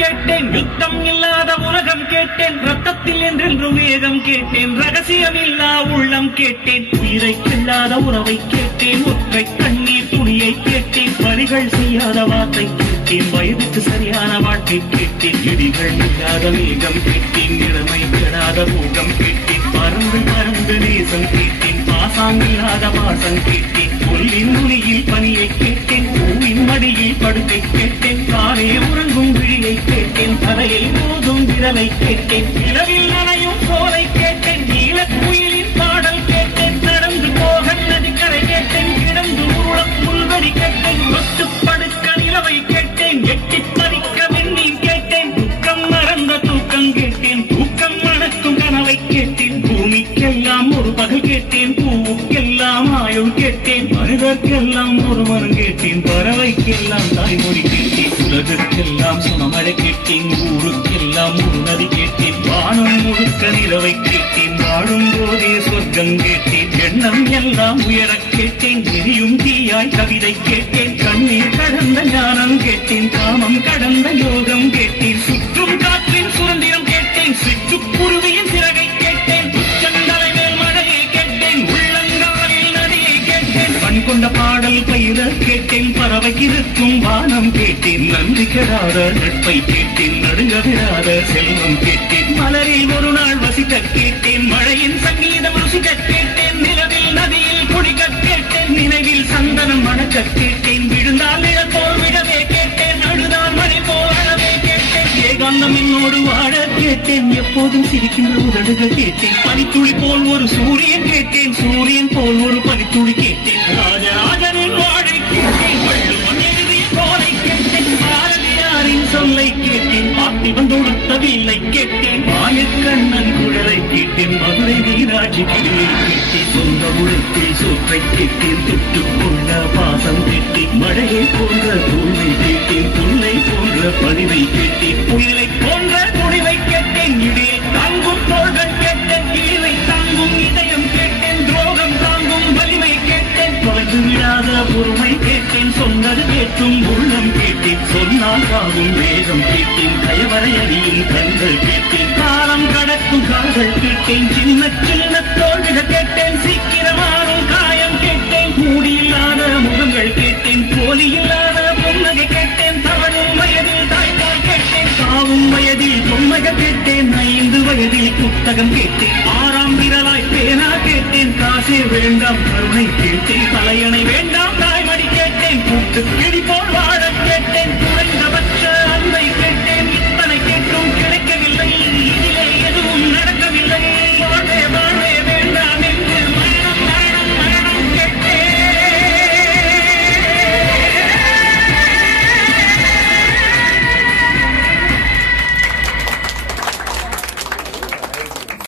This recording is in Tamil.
கேட்டேன், யுத்தம் இல்லாத உலகம் கேட்டேன், ரத்தத்தில் என்றென்று வேகம் கேட்டேன், ரகசியம் இல்லா உள்ளம் கேட்டேன், உயிரை செல்லாத உறவை கேட்டேன், ஒற்றை கண்ணீர் துணியை கேட்டேன், வரிகள் செய்யாத வார்த்தை கேட்டேன், வயதுக்கு சரியான வாழ்க்கை கேட்டேன், இடிகள் இல்லாத வேகம் கேட்டேன், இளமை பெறாத பூகம் கேட்டேன், பறந்து பறந்து நேசம் கேட்டேன், பாசாங்கில்லாத வாசம் கேட்டேன், சொல்லின் மொழியில் பணியை கேட்டேன், பூவின் மடியில் படுக்கை கேட்டேன், காலே உறங்கும் விழியை கேட்டேன், தலையை மோதும் விரலை கேட்டேன், நிலவில் நனையும் சோலை கேட்டேன், நீலக்குயிலின் பாடல் கேட்டேன், நடந்து போக நதிக்கரை கேட்டேன், கிடந்து உருளம் புல்வெளி கேட்டேன், தொட்டு படுக்க நிலவை கேட்டேன், எட்டி பறிக்க வெந்நீர் கேட்டேன், துக்கம் மறந்த தூக்கம் கேட்டேன், தூக்கம் மணக்கும் கனவை கேட்டேன், பூமிக்கெல்லாம் ஒரு பகல் கேட்டேன், பூவுக்கெல்லாம் ஆயுள் கேட்டேன், மனிதர்க்கெல்லாம் ஒரு மனம் கேட்டேன், பறவைக்கெல்லாம் தாய்மொழி கேட்டேன், உலகெல்லாம் சுமமழை கேட்டேன், ஊருக்கெல்லாம் ஒரு நதி கேட்டேன், வானம் முழுக்க நிலவை கேட்டேன், வாழும் போதே சொர்க்கம் கேட்டேன், எண்ணம் எல்லாம் உயர கேட்டேன், எரியும் தீயாய் கவிதை கேட்டேன், கண்ணீர் கடந்த ஞானம் கேட்டேன், காமம் கடந்த யோகம் கேட்டேன், சுற்றும் காற்றின் சுதந்திரம் கேட்டேன், சிட்டுக்குருவியின் சிறகை கேட்டேன், உச்சந்தலை மேல் மழையை கேட்டேன், உள்ளங்காலில் நதியை கேட்டேன், கண் கொண்ட பாடல் பயிர கேட்டேன், பறவை இருக்கும் வானம் கேட்டேன், நன்றி கெடாத நட்பை கேட்டேன், நடுங்க விடாத செல்வம் கேட்டேன், மலரில் ஒரு நாள் வசிக்க கேட்டேன், மழையின் சங்கீதம் ருசிக்க கேட்டேன், நிலவில் நதியில் குடிக்க கேட்டேன், நினைவில் சந்தனம் மணக்க கேட்டேன், விழுந்தால் நிழல் போல் விடவே கேட்டேன், அழுதால் மழை போல் அழவே கேட்டேன், ஏகாந்தம் என்னோடு வாழ கேட்டேன், எப்போதும் சிரிக்கின்ற உதடுகள் கேட்டேன், பனித்துளி போல் ஒரு சூரியன் கேட்டேன், சூரியன் போல் ஒரு பனித்துளி கேட்டேன், ராஜராஜனின் வாழை கேட்டேன், வள்ளுவன் எழுதிய கோலை கேட்டேன், பாரதியாரின் சொல்லை கேட்டேன், பார்த்திபன் தொடுத்த வில்லை கேட்டேன், மாயக்கண்ணன் குழலை கேட்டேன், மதுரை மீனாட்சி கிளியை கேட்டேன், சொந்த உழைப்பில் சோற்றை கேட்டேன், தொட்டுக்கொள்ள பாசம் கேட்டேன், மழையை போன்ற தூய்மை கேட்டேன், புல்லை போன்ற பணிவை கேட்டேன், புயலை போன்ற துணிவை கேட்டேன், இடையை தாங்கும் தோள்கள் கேட்டேன், கீழை தாங்கும் இதயம் கேட்டேன், துரோகம் தாங்கும் வலிமை கேட்டேன், தொலைந்து விடாத பொறுமை கேட்டேன், சொன்னது கேட்கும் உள்ளம் கேட்டேன், சொன்னால் ஆகும் வேகம் கேட்டேன், கயவரை அணியும் கண்கள் கேட்டேன், காலம் கடக்கும் கால்கள் கேட்டேன், சின்ன சின்ன தோல்விகள் கேட்டேன், சீக்கிரமானும் காயம் கேட்டேன், மூடியில்லாத முகங்கள் கேட்டேன், போலி இல்லாத பொன்னகை கேட்டேன், தவறும் வயதில் தாய்ப்பால் கேட்டேன், சாவும் வயதில் பொன்மக கேட்டேன், 5 வயதில் புத்தகம் கேட்டேன்,